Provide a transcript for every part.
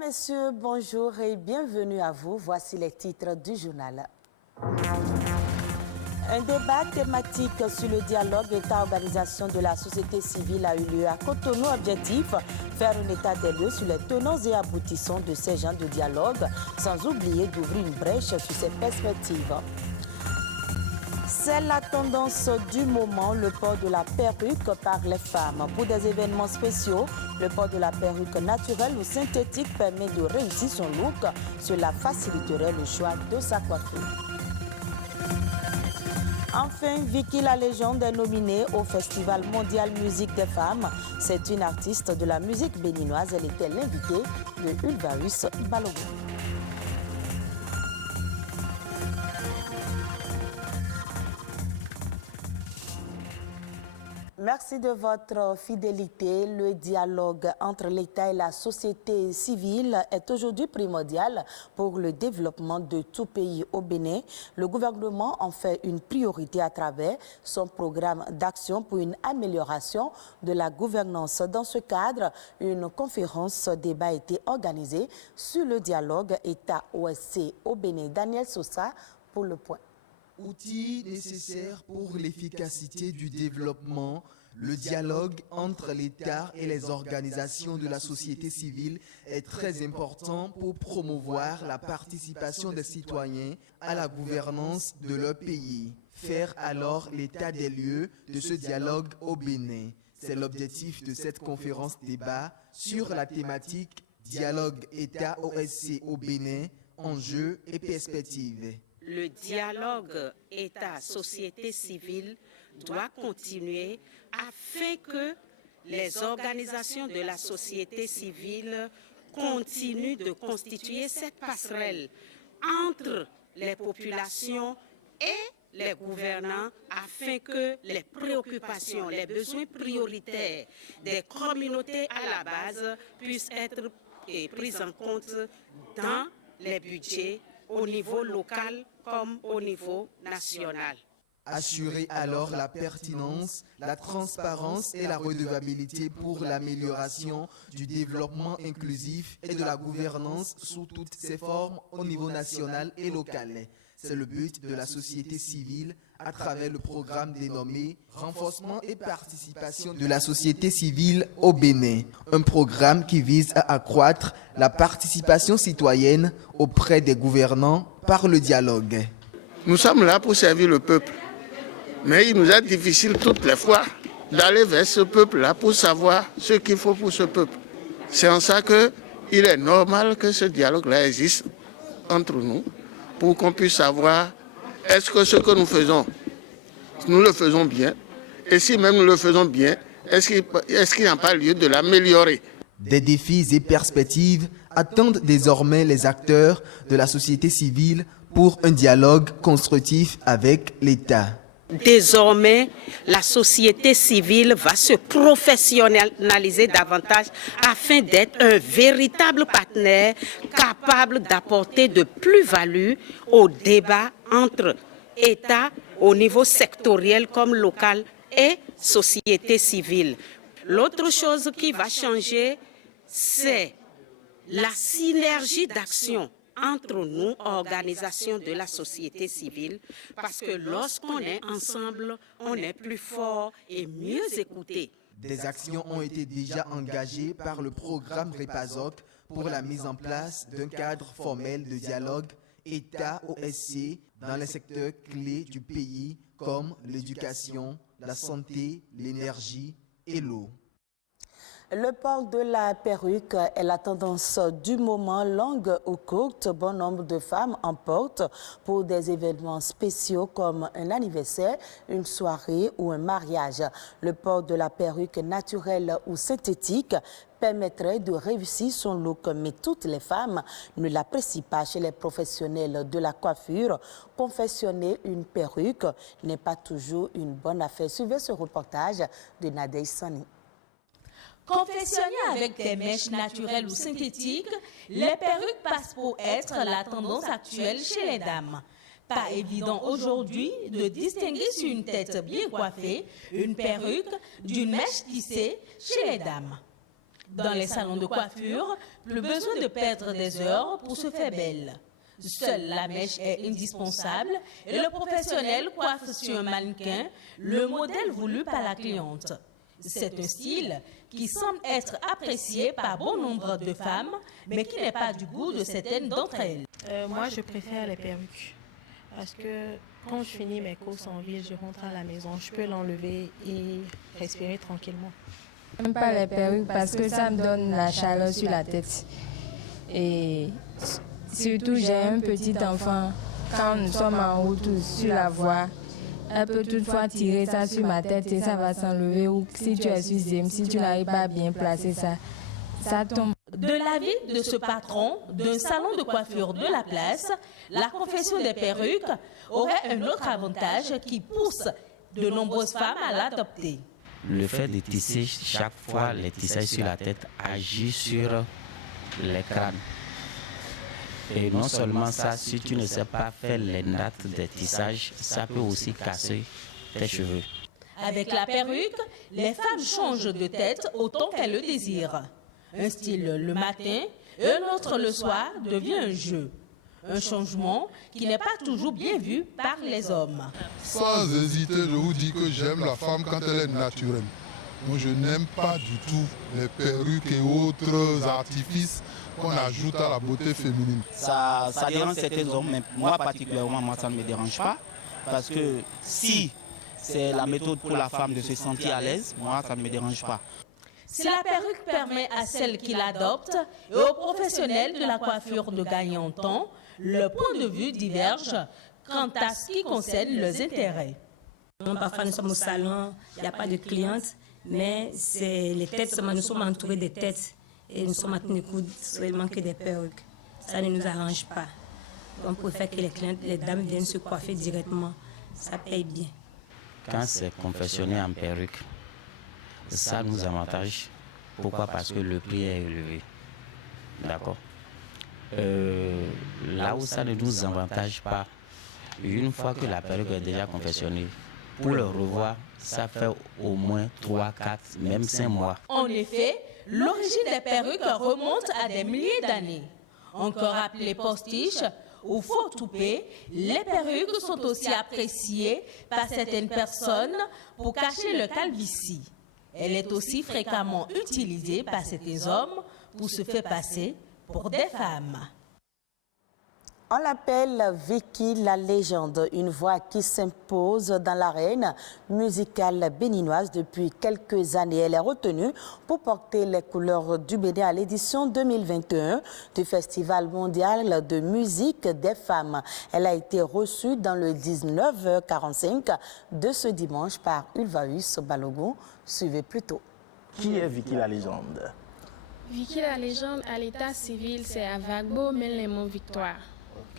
Messieurs, bonjour et bienvenue à vous. Voici les titres du journal. Un débat thématique sur le dialogue État-organisation de la société civile a eu lieu à Cotonou. Objectif, faire un état des lieux sur les tenants et aboutissants de ces genres de dialogue, sans oublier d'ouvrir une brèche sur ces perspectives. C'est la tendance du moment, le port de la perruque par les femmes. Pour des événements spéciaux, le port de la perruque naturelle ou synthétique permet de réussir son look. Cela faciliterait le choix de sa coiffure. Enfin, Vicky la légende est nominée au Festival mondial musique des femmes. C'est une artiste de la musique béninoise. Elle était l'invitée de Ulvaeus Balogun. Merci de votre fidélité. Le dialogue entre l'État et la société civile est aujourd'hui primordial pour le développement de tout pays au Bénin. Le gouvernement en fait une priorité à travers son programme d'action pour une amélioration de la gouvernance. Dans ce cadre, une conférence débat a été organisée sur le dialogue État-OSC au Bénin. Daniel Sosa pour le point. Outil nécessaire pour l'efficacité du développement, le dialogue entre l'État et les organisations de la société civile est très important pour promouvoir la participation des citoyens à la gouvernance de leur pays. Faire alors l'état des lieux de ce dialogue au Bénin. C'est l'objectif de cette conférence débat sur la thématique Dialogue État-OSC au Bénin, enjeux et perspectives. Le dialogue État-société civile doit continuer afin que les organisations de la société civile continuent de constituer cette passerelle entre les populations et les gouvernants afin que les préoccupations, les besoins prioritaires des communautés à la base puissent être pris en compte dans les budgets au niveau local comme au niveau national. Assurer alors la pertinence, la transparence et la redevabilité pour l'amélioration du développement inclusif et de la gouvernance sous toutes ses formes au niveau national et local. C'est le but de la société civile à travers le programme dénommé « Renforcement et participation de la société civile au Bénin », un programme qui vise à accroître la participation citoyenne auprès des gouvernants par le dialogue. Nous sommes là pour servir le peuple, mais il nous est difficile toutes les fois d'aller vers ce peuple-là pour savoir ce qu'il faut pour ce peuple. C'est en ça qu'il est normal que ce dialogue-là existe entre nous, pour qu'on puisse savoir est-ce que ce que nous faisons, nous le faisons bien, et si même nous le faisons bien, est-ce qu'il n'y a pas lieu de l'améliorer? Des défis et perspectives attendent désormais les acteurs de la société civile pour un dialogue constructif avec l'État. Désormais, la société civile va se professionnaliser davantage afin d'être un véritable partenaire capable d'apporter de plus-value au débat entre État au niveau sectoriel comme local et société civile. L'autre chose qui va changer, c'est la synergie d'action entre nous, organisations de la société civile, parce que lorsqu'on est ensemble, on est plus fort et mieux écouté. Des actions ont été déjà engagées par le programme REPASOC pour la mise en place d'un cadre formel de dialogue État-OSC dans les secteurs clés du pays comme l'éducation, la santé, l'énergie et l'eau. Le port de la perruque est la tendance du moment, longue ou courte. Bon nombre de femmes en portent pour des événements spéciaux comme un anniversaire, une soirée ou un mariage. Le port de la perruque naturelle ou synthétique permettrait de réussir son look, mais toutes les femmes ne l'apprécient pas. Chez les professionnels de la coiffure, confectionner une perruque n'est pas toujours une bonne affaire. Suivez ce reportage de Nadej Sani. Confectionnées avec des mèches naturelles ou synthétiques, les perruques passent pour être la tendance actuelle chez les dames. Pas évident aujourd'hui de distinguer sur une tête bien coiffée une perruque d'une mèche tissée chez les dames. Dans les salons de coiffure, plus besoin de perdre des heures pour se faire belle. Seule la mèche est indispensable et le professionnel coiffe sur un mannequin le modèle voulu par la cliente. C'est un style qui semble être apprécié par bon nombre de femmes, mais qui n'est pas du goût de certaines d'entre elles. Moi, je préfère les perruques parce que quand je finis mes courses en ville, je rentre à la maison, je peux l'enlever et respirer tranquillement. Je n'aime pas les perruques parce que ça me donne la chaleur sur la tête. Et surtout, j'ai un petit enfant. Quand nous sommes en route ou sur la voie, elle peut toutefois tirer ça sur ma tête et ça va s'enlever. Ou si tu es sur si tu n'arrives pas à bien placer ça, ça tombe. De l'avis de ce patron d'un salon de coiffure de la place, la confection des perruques aurait un autre avantage qui pousse de nombreuses femmes à l'adopter. Le fait de tisser chaque fois les tissages sur la tête agit sur les crânes. Et non seulement ça, si tu ne sais pas faire les nattes des tissages, ça peut aussi casser tes cheveux. Avec la perruque, les femmes changent de tête autant qu'elles le désirent. Un style le matin et un autre le soir devient un jeu. Un changement qui n'est pas toujours bien vu par les hommes. Sans hésiter, je vous dis que j'aime la femme quand elle est naturelle. Moi, je n'aime pas du tout les perruques et autres artifices qu'on ajoute à la beauté féminine. Ça dérange certains hommes, mais moi particulièrement, moi, ça ne me dérange pas. Parce que si c'est la méthode pour la femme de se sentir à l'aise, moi, ça ne me dérange pas. Si la perruque permet à celle qui l'adopte et aux professionnels de la coiffure de gagner en temps, le point de vue diverge quant à ce qui concerne leurs intérêts. Parfois, nous sommes au salon, il n'y a pas de clientes, mais c'est les têtes, nous sommes entourés des têtes et nous sommes en train de coudre seulement que des perruques. Ça ne nous arrange pas. On préfère que les clientes, les dames viennent se coiffer directement. Ça paye bien. Quand c'est confectionné en perruque, ça nous avantage. Pourquoi? Parce que le prix est élevé. D'accord. Là où ça ne nous avantage pas, une fois que la perruque est déjà confectionnée, pour le revoir, ça fait au moins 3, 4, même 5 mois. En effet, l'origine des perruques remonte à des milliers d'années. Encore appelées postiches ou faux toupets, les perruques sont aussi appréciées par certaines personnes pour cacher le calvitie. Elle est aussi fréquemment utilisée par certains hommes pour se faire passer pour des femmes. On l'appelle Vicky la légende, une voix qui s'impose dans l'arène musicale béninoise depuis quelques années. Elle est retenue pour porter les couleurs du Bénin à l'édition 2021 du Festival mondial de musique des femmes. Elle a été reçue dans le 19h45 de ce dimanche par Ulvaeus Balogun. Suivez plutôt. Qui est Vicky la légende? Vicky la légende, à l'état civil, c'est Avagbo Melemon Victoire.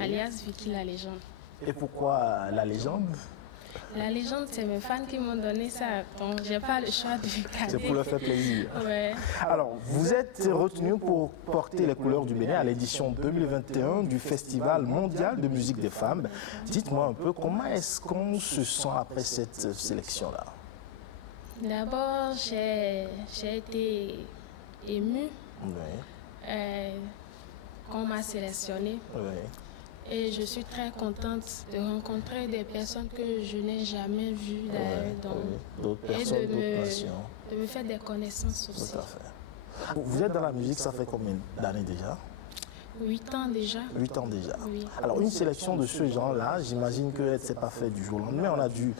Alias Vicky la légende. Et pourquoi la légende? La légende, c'est mes fans qui m'ont donné ça, donc j'ai pas le choix de garder. C'est pour leur faire plaisir. Ouais. Alors, vous êtes retenu pour porter les couleurs du Bénin à l'édition 2021 du Festival mondial de musique des femmes. Dites-moi un peu, comment est-ce qu'on se sent après cette sélection-là? D'abord, j'ai été émue. Oui. Qu'on m'a sélectionnée. Oui. Et je suis très contente de rencontrer des personnes que je n'ai jamais vues d'ailleurs. D'autres personnes, d'autres nations. De me faire des connaissances aussi. Tout à fait. Vous êtes dans la musique, ça fait combien d'années déjà? 8 ans déjà. 8 ans déjà. Oui. Alors une sélection de ce genre-là, j'imagine que ce n'est pas fait du jour au lendemain. On a dû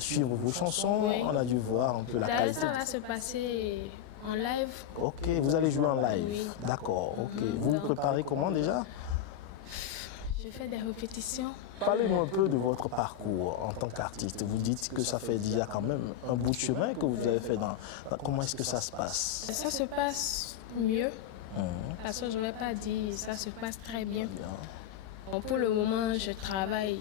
suivre vos chansons, oui. On a dû voir un peu la qualité. Ça va se passer en live. Ok, vous allez jouer en live. Oui. D'accord, ok. Vous vous préparez comment déjà? Je fais des répétitions. Parlez-moi un peu de votre parcours en tant qu'artiste. Vous dites que ça fait déjà quand même un bout de chemin que vous avez fait dans... Comment est-ce que ça se passe? Ça se passe mieux. Parce que je ne vais pas dire ça se passe très bien. Bon, pour le moment, je travaille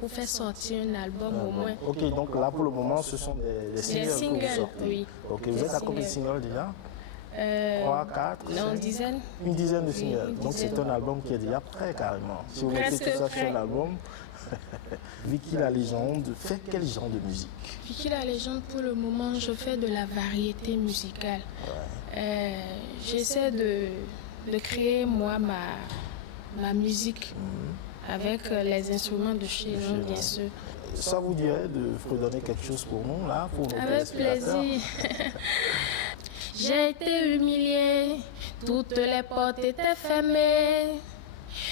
pour faire sortir un album au moins. Ok, donc là pour le moment, ce sont des singles que vous sortez. Oui. Ok, vous êtes à combien de singles déjà? 3, 4? Non, une dizaine. Une dizaine de singles. Donc c'est un album qui est déjà prêt carrément. Si vous mettez tout ça sur un album. Vicky la légende fait quel genre de musique? Vicky la légende, pour le moment, je fais de la variété musicale. J'essaie de créer, moi, ma musique avec les instruments de chez nous, bien sûr. Ça vous dirait de fredonner quelque chose pour nous, là, pour nos Avec plaisir. J'ai été humiliée, toutes les portes étaient fermées.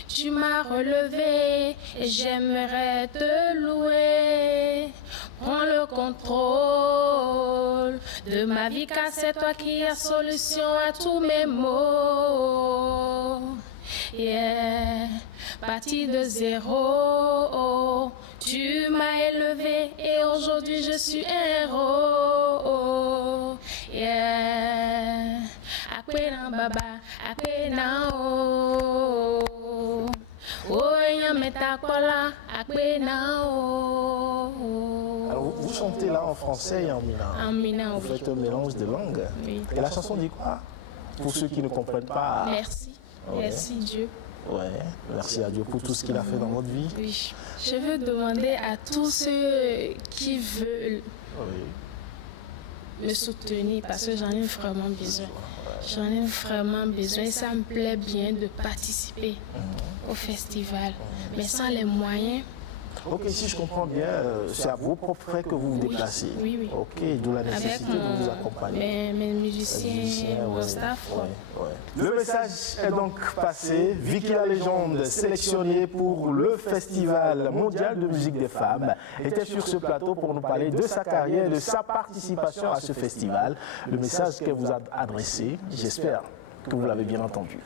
Tu m'as relevé et j'aimerais te louer. Prends le contrôle de ma vie car c'est toi qui as solution à tous mes maux. Yeah, parti de zéro, tu m'as élevé et aujourd'hui je suis héros. Yeah, akpena baba, akpena oh. Alors vous chantez là en français et en mina. En mina, vous faites un mélange de langues. Oui. Et la chanson dit quoi? Pour ceux qui ne comprennent pas. Merci. Merci Dieu. Ouais, merci à Dieu pour tout ce qu'il a fait dans votre vie. Oui. Je veux demander à tous ceux qui veulent me soutenir parce que j'en ai vraiment besoin. J'en ai vraiment besoin. Ça me plaît bien de participer au festival, mais sans les moyens. Ok, si je comprends bien, c'est à vos propres frais que vous vous déplacez. Oui, oui. Ok, d'où la nécessité de vous accompagner. Mes musiciens, mon staff. Le message est donc passé. Vicky la légende, sélectionnée pour le Festival mondial de musique des femmes, était sur ce plateau pour nous parler de sa carrière et de sa participation à ce festival. Le message qu'elle vous a adressé, j'espère que vous l'avez bien entendu.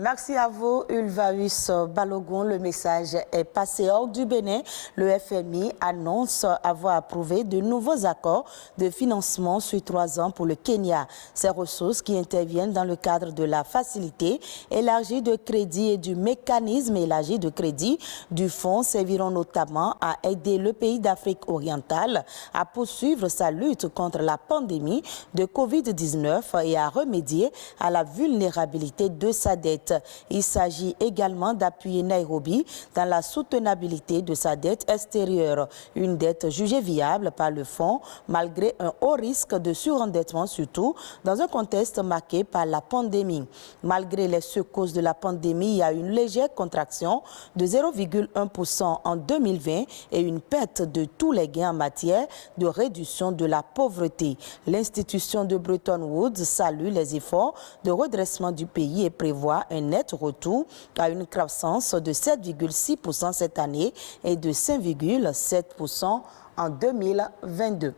Merci à vous, Ulvaeus Balogun. Le message est passé hors du Bénin. Le FMI annonce avoir approuvé de nouveaux accords de financement sur 3 ans pour le Kenya. Ces ressources qui interviennent dans le cadre de la facilité élargie de crédit et du mécanisme élargi de crédit du fonds serviront notamment à aider le pays d'Afrique orientale à poursuivre sa lutte contre la pandémie de Covid-19 et à remédier à la vulnérabilité de sa dette. Il s'agit également d'appuyer Nairobi dans la soutenabilité de sa dette extérieure, une dette jugée viable par le fonds malgré un haut risque de surendettement, surtout dans un contexte marqué par la pandémie. Malgré les secousses de la pandémie, il y a une légère contraction de 0,1% en 2020 et une perte de tous les gains en matière de réduction de la pauvreté. L'institution de Bretton Woods salue les efforts de redressement du pays et prévoit un net retour à une croissance de 7,6% cette année et de 5,7% en 2022.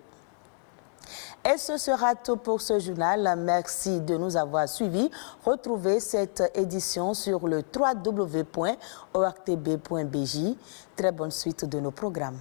Et ce sera tout pour ce journal. Merci de nous avoir suivis. Retrouvez cette édition sur le www.ortb.bj. Très bonne suite de nos programmes.